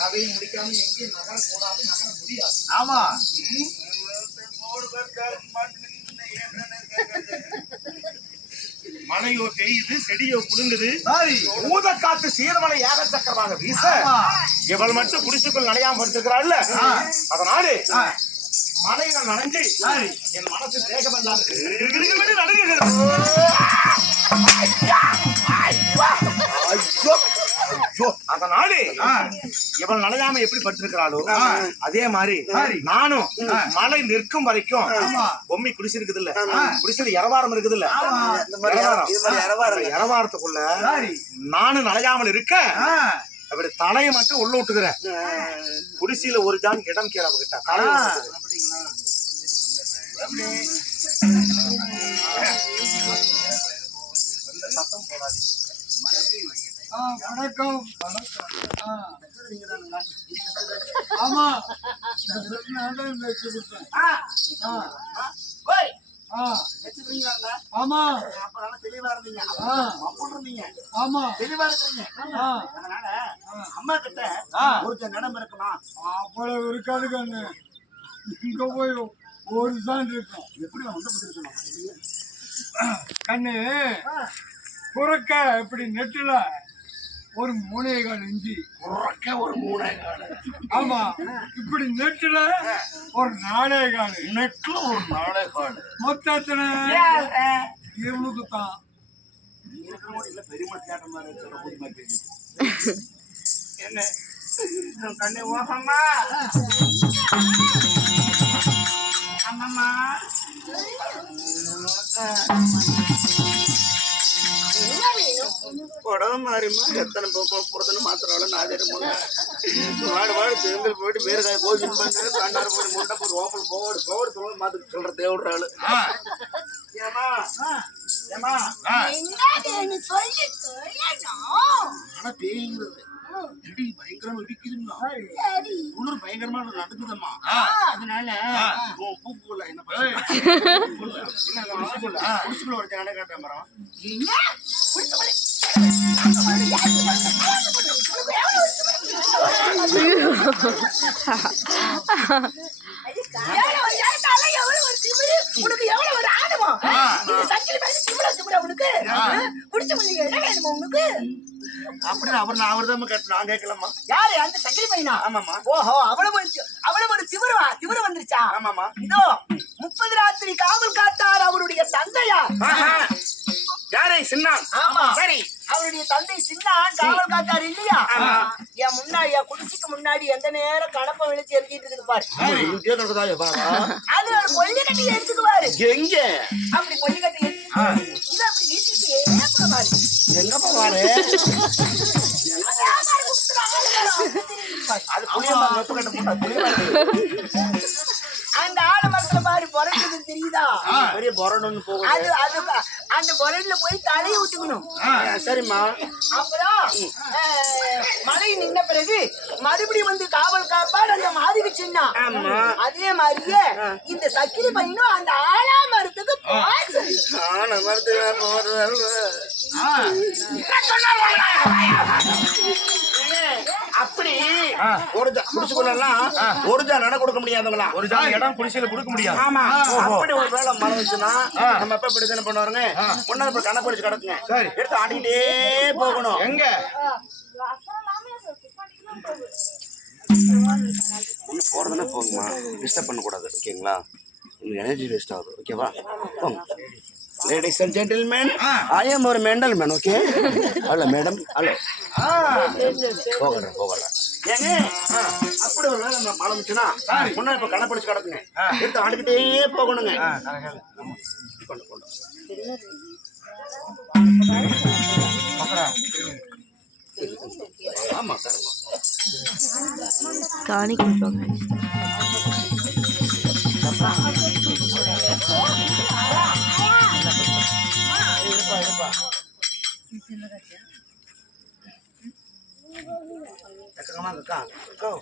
கதையை முடிக்காம எங்கேயும் நகர கூடாது நகர முடியாது ஆமா மழையோ பெய்யுது செடியோ சரி ஊத காத்து சீரமலை ஏக சக்கரமாக வீச. இவள் மட்டும் குடிசுக்குள் நனையாம படுத்திருக்கிறாள். அதனால. மலையில நனைஞ்சு. என் மனசு. ஐயோ, ஐயோ. அதனால. இவள் நனையாம எப்படி படுத்திருக்கிறாளோ. அதே மாதிரி. நானும். மழை நிற்கும் வரைக்கும். பொம்மி குடிசை இருக்குது இல்ல. குடிசையில இரவாரம் இருக்குது இல்ல. இரவாரத்துக்குள்ள நானும் நனையாமல் இருக்க. அப்படி தலையை மட்டும் உள்ள விட்டுக்கிறேன் குடிசையில ஒரு ஜான் இடம் கீழே அவகிட்ட தலையை ஆ. விட்டுக்கிறேன். ஆ, வணக்கம் ஆ. ஆமா. ஆமா தெளிவா இருந்தீங்க ஆமா தெளிவா இருக்கிறீங்க ஆ. அதனால அம்மா கிட்ட ஆ. ஒரு நிலம் இருக்குமா அவ்வளவு இருக்காது கண்ணு இங்க போய் ஒரு சான் இருக்கும் எப்படி கண்ணு குறுக்க இப்படி நெட்டுல ஒரு மூணேகால் இஞ்சி. உறக்க ஒரு மூணே கால் ஆமா இப்படி நெட்டுல ஒரு நாடேகால் நெட்ல ஒரு நாளே கால். மொத்தத்துல இருநூறு தான். என்ன? கண்ணு ஓகம்மா? அம்மம்மா? புடவை மாறிமா எத்தனை புறத்தனை மாத்திரம் நாதிரம் வாடு வாடு திரும்பி போயிட்டு வேறு காய் போய் வின் பண்ணு கண்டாரு போய் முட்டை போய் ஓப்பல் போடு போடு சொல்ல மாத்து சொல்ற தேவைடுற ஆளு ஏமா ஏமா ஆனா பேய்ங்கிறது. இடி பயங்கரமா இடிக்குதுங்களா சரி. குளிர் பயங்கரமா நடக்குதம்மா. அதனால பூக்குள்ள என்ன பண்ண குடிசுக்குள்ள ஒரு ஜான காட்டுற மரம் உனக்கு எவ்வளவு ஒரு ஆணவம்? இந்த சங்கிலி மேல திமிரா, திமிரா உனக்கு? புடிச்ச புள்ளைங்க என்ன வேணுமா உனக்கு? அப்படி அவர் நான் அவர் தான் கேட்டு நான் கேட்கலாமா யாரு? அந்த சங்கிலி பையனா? ஆமாமா ஓஹோ அவ்வளவு அவ்வளவு ஒரு திமிரா திமிரு வந்துருச்சா? ஆமாமா இதோ முப்பது ராத்திரி காவல் காத்தார் அவருடைய தந்தையா யாரை? சின்னான் ஆமா. சரி. அவருடைய தந்தை சின்ன காவல் காத்தார் இல்லையா. என் முன்னாடி என் குடிசைக்கு முன்னாடி எந்த நேரம் கணப்பை விழிச்சு எரிஞ்சிட்டு இருக்குது பாரு. இங்கே நடக்குதா பாபா அது ஒரு கொல்லி கட்டி எடுத்துக்குவாரு எங்க? அப்படி கொல்லி கட்டி இது அப்படி வீட்டுக்கு ஏப்பாரு எங்க போவாரு அது புளியமா நெப்பு கட்ட போட்டா புளியமா அந்த பாரு. பொறக்குது தெரியுதா? பெரிய பொரணுன்னு போகுது. அது அது அந்த பொரல்ல போய் தலையை விட்டுக்கணும் சரிம்மா. அப்புறம் மழை நின்ன பிறகு மறுபடியும் வந்து காவல் காப்பாடு அந்த மாதிரி சின்ன. ஆமா. அதே மாதிரியே இந்த சக்கிரி பையனும் அந்த ஆலாமரத்துக்கு பாசு ஆனா மறுத்து அப்படி ஒரு குடிசுக்குள்ளலாம் ஒரு ஜா நட கொடுக்க முடியாதவங்களா? ஒரு ஜாதி இடம் குடிசையில கொடுக்க முடியாது. ஆமா. அப்படி ஒரு வேலை மறந்துச்சுன்னா நம்ம எப்ப இப்படி தானே பண்ணுவாருங்க? முன்னாடி இப்ப கணக்கு படிச்சு கிடக்குங்க. எடுத்து ஆடிக்கிட்டே போகணும். எங்க? ஒன்று போகிறதுனா போகுமா டிஸ்டர்ப் பண்ணக்கூடாது ஓகேங்களா? உங்களுக்கு எனர்ஜி வேஸ்ட் ஆகுது ஓகேவா? போங்க. Ladies and gentleman I am ஒரு mental man okay hello madam hello. போகிறேன் போகிறேன். ஏங்க அப்படி ஒரு வேலை நம்ம ஆரம்பிச்சுன்னா முன்னாடி இப்போ கணப்பிடிச்சு கிடக்குங்க. எடுத்து ஆடிக்கிட்டே போகணுங்க. கொண்டு கொண்டு. ஆமா சார் காணிக்க Teka ka man, kaka. Ikaw.